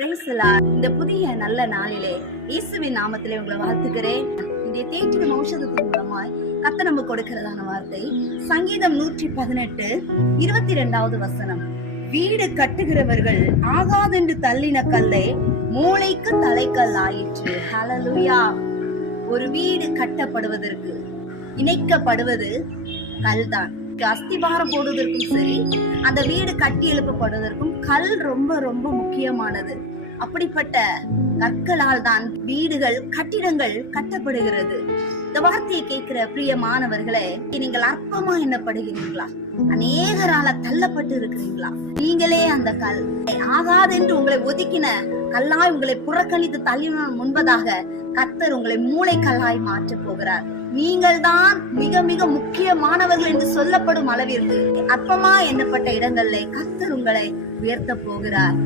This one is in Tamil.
Praise the Lord. இந்த புதிய நல்ல நாளிலே இயேசுவின் நாமத்திலே உங்களை வாழ்த்துக்கிறேன். இந்த தேற்றிடும் ஔஷதத்தின் மூலமாய் கர்த்தர் நமக்கு கொடுக்கிறதான வார்த்தை சங்கீதம் 118:22 வசனம். வீடு கட்டுகிறவர்கள் ஆகாதென்று தள்ளின கல்லை மூளைக்கு தலைக்கல் ஆயிற்று. ஹல்லேலூயா. ஒரு வீடு கட்டப்படுவதற்கு இணைக்கப்படுவது கல்தான். அஸ்திபாரம் போடுவதற்கும் சரி, அந்த வீடு கட்டி எழுப்பப்படுவதற்கும் கல் ரொம்ப ரொம்ப முக்கியமானது. அப்படிப்பட்ட கற்களால் தான் வீடுகள், கட்டிடங்கள் கட்டப்படுகிறது. இந்த வார்த்தையை கேட்கிற பிரியமானவர்களே, நீங்கள் அற்பமா எண்ணப்படுகிறீர்களா? அநேகரால தள்ளப்பட்டு இருக்கிறீங்களா? நீங்களே அந்த கல் ஆகாதென்று உங்களை ஒதுக்கின கல்லாய் உங்களை புறக்கணித்து தள்ளின முன்பதாக கர்த்தர் உங்களை மூளைக்கல்லாய் மாற்ற போகிறார். நீங்கள் தான் மிக மிக முக்கியமானவர்கள் என்று சொல்லப்படும் அளவிற்கு அற்பமா எண்ணப்பட்ட இடங்களிலே கர்த்தர் உங்களை உயர்த்த போகிறார்.